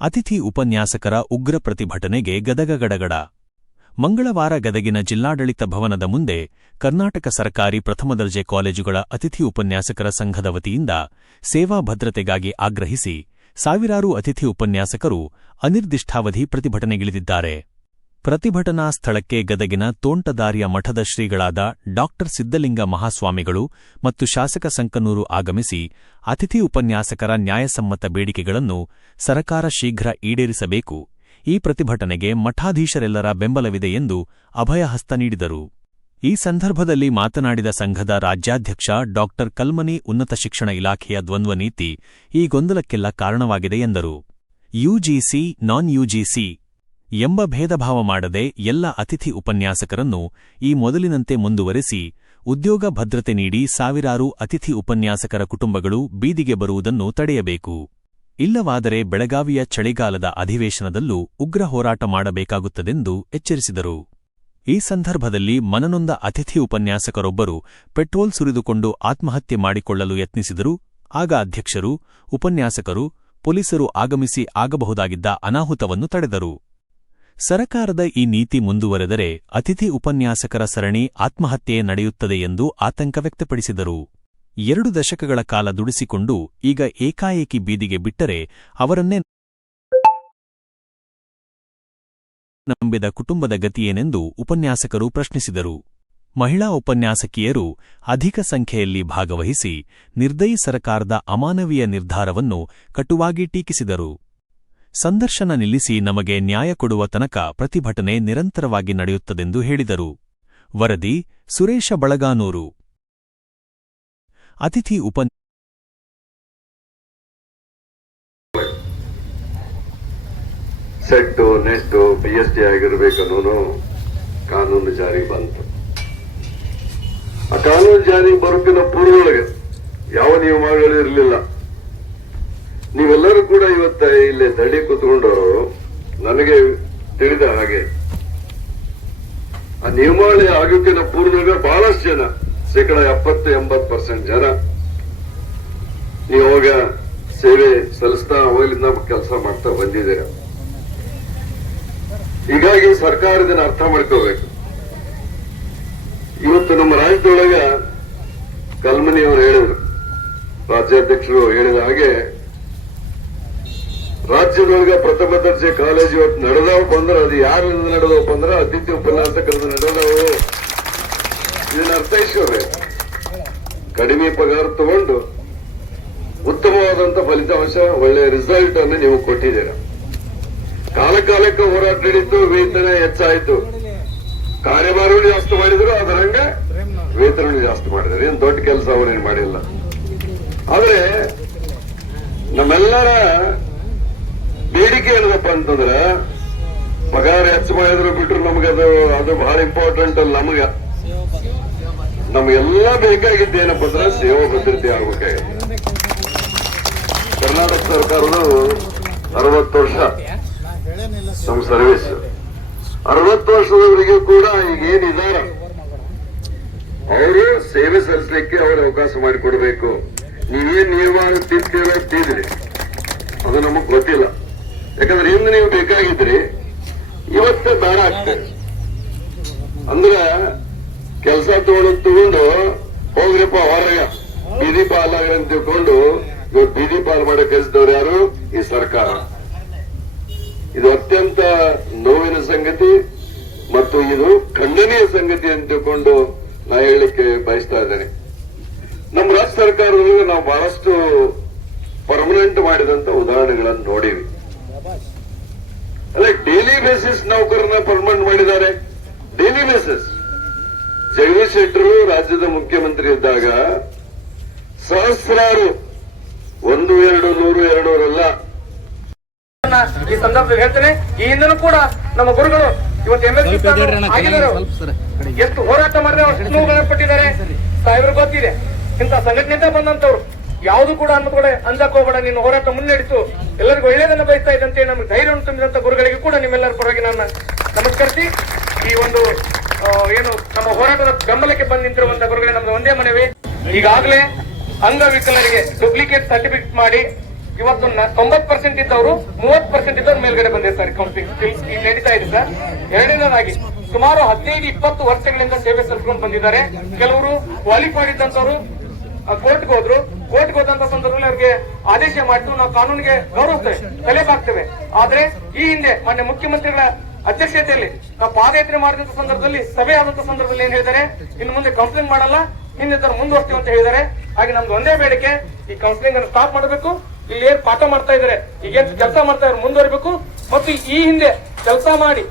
ಅತಿಥಿ ಉಪನ್ಯಾಸಕರ ಉಗ್ರ ಪ್ರತಿಭಟನೆಗೆ ಗದಗ ಗಡಗಡ ಮಂಗಳವಾರ ಗದಗಿನ ಜಿಲ್ಲಾಡಳಿತ ಭವನದ ಮುಂದೆ ಕರ್ನಾಟಕ ಸರ್ಕಾರಿ ಪ್ರಥಮ ದರ್ಜೆ ಕಾಲೇಜುಗಳ ಅತಿಥಿ ಉಪನ್ಯಾಸಕರ ಸಂಘದ ವತಿಯಿಂದ ಸೇವಾ ಭದ್ರತೆಗಾಗಿ ಆಗ್ರಹಿಸಿ ಸಾವಿರಾರು ಅತಿಥಿ ಉಪನ್ಯಾಸಕರು ಅನಿರ್ದಿಷ್ಟಾವಧಿ ಪ್ರತಿಭಟನೆಗಿಳಿದಿದ್ದಾರೆ. ಪ್ರತಿಭಟನಾ ಸ್ಥಳಕ್ಕೆ ಗದಗಿನ ತೋಂಟದಾರ್ಯ ಮಠದ ಶ್ರೀಗಳಾದ ಡಾಕ್ಟರ್ ಸಿದ್ದಲಿಂಗ ಮಹಾಸ್ವಾಮಿಗಳು ಮತ್ತು ಶಾಸಕ ಸಂಕನೂರು ಆಗಮಿಸಿ ಅತಿಥಿ ಉಪನ್ಯಾಸಕರ ನ್ಯಾಯಸಮ್ಮತ ಬೇಡಿಕೆಗಳನ್ನು ಸರಕಾರ ಶೀಘ್ರ ಈಡೇರಿಸಬೇಕು. ಈ ಪ್ರತಿಭಟನೆಗೆ ಮಠಾಧೀಶರೆಲ್ಲರ ಬೆಂಬಲವಿದೆ ಎಂದು ಅಭಯಹಸ್ತ ನೀಡಿದರು. ಈ ಸಂದರ್ಭದಲ್ಲಿ ಮಾತನಾಡಿದ ಸಂಘದ ರಾಜ್ಯಾಧ್ಯಕ್ಷ ಡಾಕ್ಟರ್ ಕಲ್ಮನಿ ಉನ್ನತ ಶಿಕ್ಷಣ ಇಲಾಖೆಯ ದ್ವಂದ್ವ ನೀತಿ ಈ ಗೊಂದಲಕ್ಕೆಲ್ಲ ಕಾರಣವಾಗಿದೆ ಎಂದರು. ಯುಜಿಸಿ, ನಾನ್ ಯುಜಿಸಿ ಎಂಬ ಭೇದಭಾವ ಮಾಡದೆ ಎಲ್ಲ ಅತಿಥಿ ಉಪನ್ಯಾಸಕರನ್ನು ಈ ಮೊದಲಿನಂತೆ ಮುಂದುವರೆಸಿ ಉದ್ಯೋಗ ಭದ್ರತೆ ನೀಡಿ ಸಾವಿರಾರು ಅತಿಥಿ ಉಪನ್ಯಾಸಕರ ಕುಟುಂಬಗಳು ಬೀದಿಗೆ ಬರುವುದನ್ನು ತಡೆಯಬೇಕು. ಇಲ್ಲವಾದರೆ ಬೆಳಗಾವಿಯ ಚಳಿಗಾಲದ ಅಧಿವೇಶನದಲ್ಲೂ ಉಗ್ರ ಹೋರಾಟ ಮಾಡಬೇಕಾಗುತ್ತದೆಂದು ಎಚ್ಚರಿಸಿದರು. ಈ ಸಂದರ್ಭದಲ್ಲಿ ಮನನೊಂದ ಅತಿಥಿ ಉಪನ್ಯಾಸಕರೊಬ್ಬರು ಪೆಟ್ರೋಲ್ ಸುರಿದುಕೊಂಡು ಆತ್ಮಹತ್ಯೆ ಮಾಡಿಕೊಳ್ಳಲು ಯತ್ನಿಸಿದರು. ಆಗ ಅಧ್ಯಕ್ಷರು, ಉಪನ್ಯಾಸಕರು, ಪೊಲೀಸರು ಆಗಮಿಸಿ ಆಗಬಹುದಾಗಿದ್ದ ಅನಾಹುತವನ್ನು ತಡೆದರು. ಸರಕಾರದ ಈ ನೀತಿ ಮುಂದುವರೆದರೆ ಅತಿಥಿ ಉಪನ್ಯಾಸಕರ ಸರಣಿ ಆತ್ಮಹತ್ಯೆ ನಡೆಯುತ್ತದೆ ಎಂದು ಆತಂಕ ವ್ಯಕ್ತಪಡಿಸಿದರು. ಎರಡು ದಶಕಗಳ ಕಾಲ ದುಡಿಸಿಕೊಂಡು ಈಗ ಏಕಾಏಕಿ ಬೀದಿಗೆ ಬಿಟ್ಟರೆ ಅವರನ್ನೇ ನಂಬಿದ ಕುಟುಂಬದ ಗತಿಯೇನೆಂದು ಉಪನ್ಯಾಸಕರು ಪ್ರಶ್ನಿಸಿದರು. ಮಹಿಳಾ ಉಪನ್ಯಾಸಕಿಯರು ಅಧಿಕ ಸಂಖ್ಯೆಯಲ್ಲಿ ಭಾಗವಹಿಸಿ ನಿರ್ದಯಿ ಸರಕಾರದ ಅಮಾನವೀಯ ನಿರ್ಧಾರವನ್ನು ಕಟುವಾಗಿ ಟೀಕಿಸಿದರು. ಸಂದರ್ಶನ ನಿಲ್ಲಿಸಿ ನಮಗೆ ನ್ಯಾಯ ಕೊಡುವ ತನಕ ಪ್ರತಿಭಟನೆ ನಿರಂತರವಾಗಿ ನಡೆಯುತ್ತದೆಂದು ಹೇಳಿದರು. ವರದಿ, ಸುರೇಶ ಬಳಗಾನೂರು. ಅತಿಥಿ ಉಪ ಸೆಟ್ಟು, ನೆಟ್ಟು ಪಿ ಎಸ್ ಡಿ ಆಗಿರ್ಬೇಕನ್ನೋನು ಕಾನೂನು ಜಾರಿ ಬಂತು. ಆ ಕಾನೂನು ಜಾರಿ ಬರೋಕ್ಕಿಂತ ಪೂರ್ವೊಳಗೆ ಯಾವ ನಿಯಮಗಳು ಇರಲಿಲ್ಲ. ನೀವೆಲ್ಲರೂ ಕೂಡ ಇವತ್ತ ಇಲ್ಲಿ ದಡಿ ಕೂತ್ಕೊಂಡು ನನಗೆ ತಿಳಿದ ಹಾಗೆ. ಆ ನಿಯಮಾವಳಿ ಆಗೋಕಿನ ಪೂರ್ವದಾಗ ಬಹಳಷ್ಟು ಜನ, ಶೇಕಡ ಎಪ್ಪತ್ತು, ಎಂಬತ್ತು ಪರ್ಸೆಂಟ್ ಜನ ನೀವು ಅವಾಗ ಸೇವೆ ಸಲ್ಲಿಸ್ತಾ ಅವಾಗಲಿಂದ ಕೆಲಸ ಮಾಡ್ತಾ ಬಂದಿದ್ದೀರ. ಹೀಗಾಗಿ ಸರ್ಕಾರ ಇದನ್ನ ಅರ್ಥ ಮಾಡ್ಕೋಬೇಕು. ಇವತ್ತು ನಮ್ಮ ರಾಜ್ಯದೊಳಗ ಕಲ್ಮನಿ ಅವರು ಹೇಳಿದ್ರು. ರಾಜ್ಯಾಧ್ಯಕ್ಷರು ಹೇಳಿದ ಹಾಗೆ ರಾಜ್ಯದೊಳಗ ಪ್ರಥಮ ದರ್ಜೆ ಕಾಲೇಜು ಇವತ್ತು ನಡೆದವಪ್ಪ ಅಂದ್ರೆ ಅದು ಯಾರಿಂದ ನಡೆದವಪ್ಪ ಅಂದ್ರೆ ಅತಿಥಿ ಉಪನ್ಯಾಸಕರಿಂದ ನಡೆದವು. ಇದನ್ನ ಅರ್ಥೈಸ್ಕೋಬೇಕು ಕಡಿಮೆ ಪಗಾರ ತಗೊಂಡು ಉತ್ತಮವಾದಂತ ಫಲಿತಾಂಶ ಒಳ್ಳೆ ರಿಸಲ್ಟ್ ಅನ್ನು ನೀವು ಕೊಟ್ಟಿದ್ದೀರಾ? ಕಾಲ ಕಾಲಕ್ಕೆ ಹೋರಾಟ ನಡೀತು, ವೇತನ ಹೆಚ್ಚಾಯಿತು. ಕಾರ್ಯಭಾರವನ್ನು ಜಾಸ್ತಿ ಮಾಡಿದ್ರು ಅದರಂಗ ವೇತನ ಜಾಸ್ತಿ ಮಾಡಿದ್ರು. ಏನ್ ದೊಡ್ಡ ಕೆಲಸ ಅವ್ರೇನ್ ಮಾಡಿಲ್ಲ. ಆದ್ರೆ ನಮ್ಮೆಲ್ಲರ ಅಂತಂದ್ರ, ಪಗಾರ ಹೆಚ್ಚ ಮಾಡಿದ್ರು ಬಿಟ್ರು ನಮಗದು ಅದು ಬಹಳ ಇಂಪಾರ್ಟೆಂಟ್ ಅಲ್ಲ ನಮಗ. ನಮಗೆಲ್ಲ ಬೇಕಾಗಿದ್ದ ಏನಪ್ಪ ಅಂದ್ರೆ ಸೇವಾ ಭದ್ರತೆ ಆಗ್ಬೇಕಾಗಿದೆ ಕರ್ನಾಟಕ ಸರ್ಕಾರದ ಅರವತ್ತು ವರ್ಷ ನಮ್ಮ ಸರ್ವಿಸ್ ಅರವತ್ತು ವರ್ಷದವರಿಗೆ ಕೂಡ ಈಗ ಏನಿದಾರ ಅವರು ಸೇವೆ ಸಲ್ಲಿಸಲಿಕ್ಕೆ ಅವ್ರ ಅವಕಾಶ ಮಾಡಿಕೊಡ್ಬೇಕು. ನೀವೇನ್ ನಿಯಮ ತಿಂತೀರ ತಿಂದ್ರಿ ಅದು ನಮಗ್ ಗೊತ್ತಿಲ್ಲ. ಯಾಕಂದ್ರೆ ಹಿಂದೆ ನೀವು ಬೇಕಾಗಿದ್ರೆ. ಇವತ್ತೇ ಬೇಡ ಆಗ್ತದೆ. ಅಂದ್ರ ಕೆಲಸ ತಗೊಂಡು ತಗೊಂಡು ಹೋಗ್ರಿಪ್ಪ ಹೊರಗ. ಬೀದಿ ಪಾಲ ಅಂತ ತಿಳ್ಕೊಂಡು ಇವತ್ತು ಬೀದಿ ಪಾಲ್ ಮಾಡೋ ಕೆಲಸದವ್ರು ಯಾರು? ಈ ಸರ್ಕಾರ. ಇದು ಅತ್ಯಂತ ನೋವಿನ ಸಂಗತಿ ಮತ್ತು ಇದು ಖಂಡನೀಯ ಸಂಗತಿ ಅಂತ ತಿಳ್ಕೊಂಡು ನಾ ಹೇಳಲಿಕ್ಕೆ ಬಯಸ್ತಾ ಇದ್ದೇನೆ. ನಮ್ಮ ರಾಜ್ಯ ಸರ್ಕಾರದೊಳಗೆ ನಾವು ಬಹಳಷ್ಟು ಪರ್ಮನೆಂಟ್ ಮಾಡಿದಂತ ಉದಾಹರಣೆಗಳನ್ನು ನೋಡಿವಿ. ಅಲ್ಲ ಡೈಲಿ ಬೇಸಿಸ್ ನೌಕರನ್ನ ಪರ್ಮನೆಂಟ್ ಮಾಡಿದ್ದಾರೆ. ಡೈಲಿ ಬೇಸಿಸ್ ಜಗದೀಶ್ ಶೆಟ್ಟರು ರಾಜ್ಯದ ಮುಖ್ಯಮಂತ್ರಿ ಇದ್ದಾಗ ಸಹಸ್ರಾರು ಒಂದು ಎರಡು ನೂರು ಎರಡು ನೂರಲ್ಲ ಈ ಸಂದರ್ಭದಲ್ಲಿ ಹೇಳ್ತೇನೆ ಈ ಹಿಂದನೂ ಕೂಡ ನಮ್ಮ ಗುರುಗಳು ಇವತ್ತು ಎಂ ಎಲ್ ಆಗಿದ್ದಾರೆ. ಎಷ್ಟು ಹೋರಾಟ ಮಾಡಿದ್ರೆ ಅವರು ನೋವುಗಳನ್ನು ಪಟ್ಟಿದ್ದಾರೆ ಸಾವಿರ ಗೊತ್ತಿದೆ. ಇಂಥ ಸಂಘಟನೆಯಿಂದ ಬಂದಂತವ್ರು ಯಾವುದು ಕೂಡ ಅನ್ನೋದು ಕೂಡ ಅಂಜಕ್ ಹೋಗಬೇಡ ನಿನ್ನ ಹೋರಾಟ ಮುನ್ನಡೆಸು. ಎಲ್ಲರಿಗೂ ಒಳ್ಳೆಯದನ್ನು ಬಯಸ್ತಾ ಇದ್ದಂತೆ ನಮ್ಗೆ ಧೈರ್ಯವನ್ನು ತುಂಬಿದಂತ ಗುರುಗಳಿಗೆ ಕೂಡ ನಿಮ್ಮೆಲ್ಲರ ಪರವಾಗಿ ನಾನು ನಮಸ್ಕರಿಸಿ. ಈ ಒಂದು ಏನು ನಮ್ಮ ಹೋರಾಟದ ಬೆಂಬಲಕ್ಕೆ ಬಂದು ನಿಂತಿರುವಂತ ಗುರುಗಳೇ, ನಮ್ದು ಒಂದೇ ಮನವಿ. ಈಗಾಗಲೇ ಅಂಗವಿಕಲರಿಗೆ ಡೂಪ್ಲಿಕೇಟ್ ಸರ್ಟಿಫಿಕೇಟ್ ಮಾಡಿ ಇವತ್ತು ತೊಂಬತ್ ಪರ್ಸೆಂಟ್ ಇದ್ದವರು ಮೂವತ್ ಪರ್ಸೆಂಟ್ ಇದ್ದವ್ರು ಮೇಲ್ಗಡೆ ಬಂದಿರ್ತಾರೆ ಕೌನ್ಸಿಲಿಂಗ್ ಈಗ ನಡೀತಾ ಇದೆ ಸರ್. ಎರಡನೇದಾಗಿ, ಸುಮಾರು ಹದಿನೈದು, ಇಪ್ಪತ್ತು ವರ್ಷಗಳಿಂದ ಸೇವೆ ಸಲ್ಲಿಸ್ಕೊಂಡು ಬಂದಿದ್ದಾರೆ. ಕೆಲವರು ಕ್ವಾಲಿಫೈಡ್ ಇದ್ದಂತವರು ಕೋರ್ಟ್ಗೆ ಹೋದ್ರು. ಕೋರ್ಟ್ಗೆ ಹೋದಂತ ಸಂದರ್ಭದಲ್ಲಿ ಅವರಿಗೆ ಆದೇಶ ಮಾಡಿದ್ದು ನಾವು ಕಾನೂನಿಗೆ ಗೌರವಿಸ್ತೇವೆ ತಲೆ ಬಾಗ್ತೇವೆ ಆದ್ರೆ ಈ ಹಿಂದೆ ಮಾನ್ಯ ಮುಖ್ಯಮಂತ್ರಿಗಳ ಅಧ್ಯಕ್ಷತೆಯಲ್ಲಿ ನಾವು ಪಾದಯಾತ್ರೆ ಮಾಡಿದಂತ ಸಂದರ್ಭದಲ್ಲಿ, ಸಭೆ ಆದಂತ ಸಂದರ್ಭದಲ್ಲಿ ಏನ್ ಹೇಳಿದ್ದಾರೆ? ಇನ್ನು ಮುಂದೆ ಕೌನ್ಸಿಲಿಂಗ್ ಮಾಡಲ್ಲ ಹಿಂದೆ ಮುಂದುವರ್ತೀವಿ ಅಂತ ಹೇಳಿದ್ದಾರೆ. ಹಾಗೆ ನಮ್ದು ಒಂದೇ ಬೇಡಿಕೆ, ಈ ಕೌನ್ಸಿಲಿಂಗ್ ಅನ್ನು ಸ್ಟಾಪ್ ಮಾಡಬೇಕು. ಇಲ್ಲಿ ಏನ್ ಪಾಠ ಮಾಡ್ತಾ ಇದಾರೆ ಈಗೇನ್ ಕೆಲಸ ಮಾಡ್ತಾ ಇದ್ದಾರೆ ಮುಂದುವರಿಬೇಕು. ಮತ್ತು ಈ ಹಿಂದೆ ಕೆಲಸ ಮಾಡಿ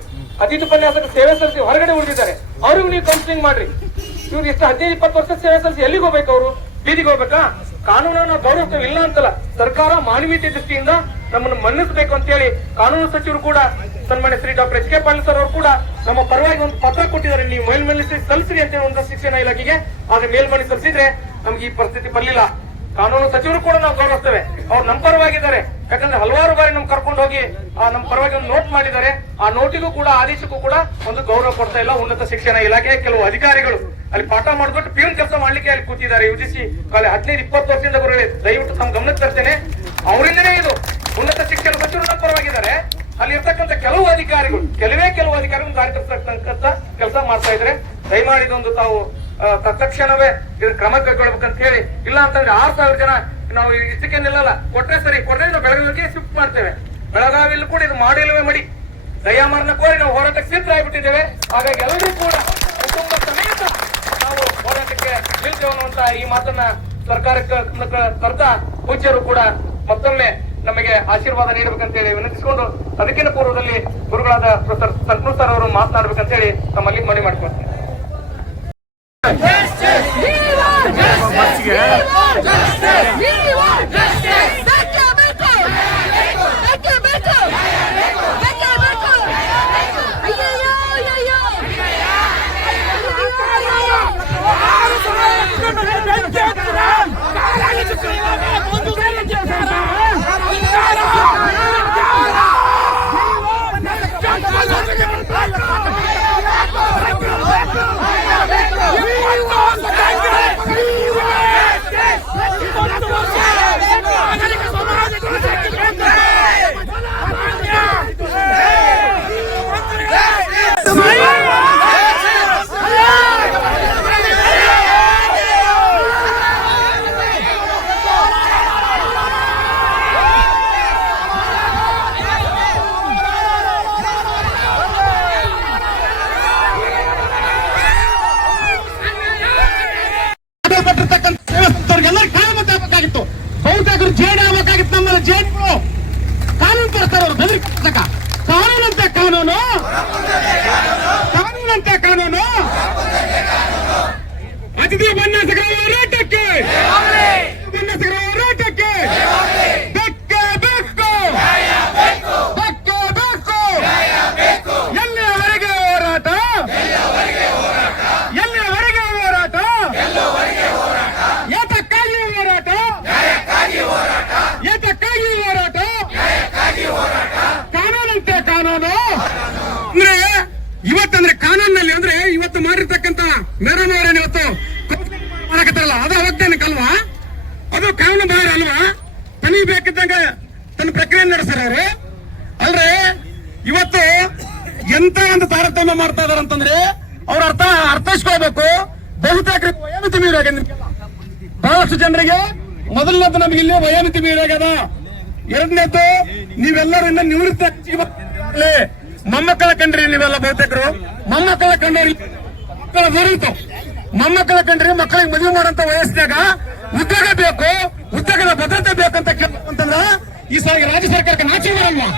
ಅತಿಥಿ ಉಪನ್ಯಾಸಕ ಸೇವೆ ಸಲ್ಲಿಸಿ ಹೊರಗಡೆ ಉಳಿದಿದ್ದಾರೆ. ಅವ್ರಿಗೂ ನೀವು ಕೌನ್ಸಿಲಿಂಗ್ ಮಾಡ್ರಿ. ಇವ್ರು ಎಷ್ಟು ಹದಿನೈದು, ಇಪ್ಪತ್ತು ವರ್ಷ ಸೇವೆ ಸಲ್ಲಿಸಿ ಎಲ್ಲಿಗೆ ಹೋಗ್ಬೇಕು ಅವರು? ಬೀದಿಗೆ ಹೋಗ್ಬೇಕಾ? ಕಾನೂನನ್ನ ಗೌರವಿಸ್ತೇವೆ ಇಲ್ಲ ಅಂತಲ್ಲ. ಸರ್ಕಾರ ಮಾನವೀಯತೆ ದೃಷ್ಟಿಯಿಂದ ನಮ್ಮನ್ನು ಮನ್ನಿಸಬೇಕು ಅಂತ ಹೇಳಿ ಕಾನೂನು ಸಚಿವರು ಕೂಡ, ಸನ್ಮಾನ್ಯ Shri doctor H K Patil sir ಅವರು ಕೂಡ ನಮ್ಮ ಪರವಾಗಿ ಒಂದು ಪತ್ರ ಕೊಟ್ಟಿದ್ದಾರೆ. ನೀವು ಮೇಲ್ಮನೆ ಸಲ್ಲಿಸ್ರಿ ಅಂತ ಒಂದು ಶಿಕ್ಷಣ ಇಲಾಖೆಗೆ. ಆದ್ರೆ ಮೇಲ್ಮನೆ ಸಲ್ಲಿಸಿದ್ರೆ ನಮ್ಗೆ ಈ ಪರಿಸ್ಥಿತಿ ಬರಲಿಲ್ಲ. ಕಾನೂನು ಸಚಿವರು ಕೂಡ ನಾವು ಗೌರವಿಸ್ತೇವೆ. ಅವ್ರು ನಮ್ಮ ಪರವಾಗಿದ್ದಾರೆ. ಯಾಕಂದ್ರೆ ಹಲವಾರು ಬಾರಿ ನಮ್ ಕರ್ಕೊಂಡು ಹೋಗಿ, ಆ ನಮ್ಮ ಪರವಾಗಿ ಒಂದು ನೋಟ್ ಮಾಡಿದ್ದಾರೆ. ಆ ನೋಟಿಗೂ ಕೂಡ, ಆದೇಶಕ್ಕೂ ಕೂಡ ಒಂದು ಗೌರವ ಕೊಡ್ತಾ ಇಲ್ಲ ಉನ್ನತ ಶಿಕ್ಷಣ ಇಲಾಖೆ. ಕೆಲವು ಅಧಿಕಾರಿಗಳು ಅಲ್ಲಿ ಪಾಠ ಮಾಡ್ಬಿಟ್ಟು ಪೀನ್ ಕೆಲಸ ಮಾಡ್ಲಿಕ್ಕೆ ಅಲ್ಲಿ ಕೂತಿದ್ದಾರೆ. ಯುಜಿಸಿ ಕಾಲೇ ಹದಿನೈದು, ಇಪ್ಪತ್ತು ವರ್ಷದಿಂದ ಗುರುಗಳೇ ದಯವಿಟ್ಟು ತಮ್ಮ ಗಮನಕ್ಕೆ ತರ್ತೇನೆ. ಅವರಿಂದನೇ ಇದು ಉನ್ನತ ಶಿಕ್ಷಣ ಸಚಿವರು ಪರವಾಗಿದ್ದಾರೆ. ಅಲ್ಲಿ ಇರ್ತಕ್ಕಂಥ ಕೆಲವು ಅಧಿಕಾರಿಗಳು, ಕೆಲವೇ ಕೆಲವು ಅಧಿಕಾರಿಗಳು ದಾರಿ ಕೆಲಸ ಮಾಡ್ತಾ ಇದ್ದಾರೆ. ದಯಮಾಡಿದೊಂದು ತಾವು ತಕ್ಷಣವೇ ಕ್ರಮ ಕೈಗೊಳ್ಬೇಕಂತ ಹೇಳಿ. ಇಲ್ಲ ಅಂತಂದ್ರೆ ಆರ್ ಸಾವಿರ ಜನ ನಾವು ಇದಕ್ಕೆ ನಿಲ್ಲಲ್ಲ ಕೊಟ್ರೆ ಸರಿ, ಕೊಟ್ರೆ ನಾವು ಬೆಳಗಾವಿಗೆ ಶಿಫ್ಟ್ ಮಾಡ್ತೇವೆ. ಬೆಳಗಾವಿಯಲ್ಲಿ ಕೂಡ ಇದು ಮಾಡಿಲ್ವೇ ಮಡಿ. ದಯಾಮರಣ ಕೋರಿ ನಾವು ಹೋರಾಟಕ್ಕೆ ಸಿದ್ಧ ಆಗಿಬಿಟ್ಟಿದ್ದೇವೆ. ಹಾಗಾಗಿ ಎಲ್ಲರೂ ಕೂಡ ಕುಟುಂಬ ಸಮೇತ ನಾವು ಹೋರಾಟಕ್ಕೆ ನಿಲ್ತೇವೆ ಅನ್ನುವಂತ ಈ ಮಾತನ್ನ ಸರ್ಕಾರಕ್ಕೆ ತರ್ತಾ ಪೂಜ್ಯರು ಕೂಡ ಮತ್ತೊಮ್ಮೆ ನಮಗೆ ಆಶೀರ್ವಾದ ನೀಡಬೇಕಂತೇಳಿ ವಿನಂತಿಸಿಕೊಂಡು ಅದಕ್ಕಿಂತ ಪೂರ್ವದಲ್ಲಿ ಗುರುಗಳಾದ ಪ್ರೊಫೆಸರ್ ಸಂತನೂರ್ ಸರ್ ಅವರು ಮಾತನಾಡಬೇಕಂತೇಳಿ ತಮ್ಮಲ್ಲಿ ಮನವಿ ಮಾಡ್ಕೊಳ್ತೀನಿ. ಜೇಡಿಗಳು ಕಾನೂನು ತರ್ತಾರೆ ಅವರು ಬೆದರಿಕೆ ಕಾನೂನಂತೆ ಕಾನೂನು. ಕಾನೂನಂತೆ ಕಾನೂನು. ಅತಿಥಿ ಉಪನ್ಯಾಸಕರ ಹೋರಾಟಕ್ಕೆ ಉಪನ್ಯಾಸಕರ ಹೋರಾಟಕ್ಕೆ ಬೆಕ್ಕೆ ಬೇಕು ಬೆಕ್ಕೆ ಬೇಕು ಎಲ್ಲಿಯವರೆಗೆ ಹೋರಾಟ ಎಲ್ಲಿಯವರೆಗೆ ಹೋರಾಟ ಏತಕ್ಕಾಗಿ ಹೋರಾಟ ಏತಕ್ಕಾಗಿ ಹೋರಾಟ ಕಾನೂನಂತೆ ಕಾನೂನು ಅಂದ್ರೆ ಇವತ್ತಂದ್ರೆ ಕಾನೂನಲ್ಲಿ ಅಂದ್ರೆ ಇವತ್ತು ಅವರೇನು ಇವತ್ತು ಮಾಡಕತ್ತಾರಲ್ಲ ಅದು ಅವಜ್ಞಾನಕ್ಕಲ್ವಾ ಅದು ಕಾನೂನು ಬಾಹಿರ ಅಲ್ವಾ? ತನಿ ಬೇಕಿದ್ದಂಗ ತನ್ನ ಪ್ರಕ್ರಿಯೆ ನಡೆಸ್ತಾರೆ ಅವರು. ಅಲ್ರಿ, ಇವತ್ತು ಎಂತ ಒಂದು ತಾರತಮ್ಯ ಮಾಡ್ತಾ ಇದಾರೆ ಅಂತಂದ್ರೆ ಅವ್ರ ಅರ್ಥ ಅರ್ಥೈಸ್ಕೊಳ್ಬೇಕು. ಬಹುತೇಕ ವಯೋಮಿತಿ ಮೀರಾಗ ಬಹಳಷ್ಟು ಜನರಿಗೆ ಮೊದಲನೇದು ನಮ್ಗೆ ಇಲ್ಲಿ ವಯೋಮಿತಿ ಮೀರಾಗದ ಎರಡನೇದು ನೀವೆಲ್ಲರೂ ಇನ್ನ ನಿವೃತ್ತ ಮೊಮ್ಮಕ್ಕಳ ಕಂಡ್ರಿ ನೀವೆಲ್ಲ ಬಹುತೇಕರು. ಮೊಮ್ಮಕ್ಕಳ ಕಂಡ್ರಿ ಮಕ್ಕಳ ದೊರೀತು ಮೊಮ್ಮಕ್ಕಳ ಕಂಡ್ರಿ ಮಕ್ಕಳಿಗೆ ಮದುವೆ ಮಾಡಂತ ವಯಸ್ಸಿನಾಗ ಉದ್ಯೋಗ ಬೇಕು, ಉದ್ಯೋಗದ ಭದ್ರತೆ ಬೇಕಂತ ಕೇಳಂತಂದ್ರ ಈ ಸಾರಿ ರಾಜ್ಯ ಸರ್ಕಾರಕ್ಕೆ ನಾಚಿ ಬರಲ್ವಾ?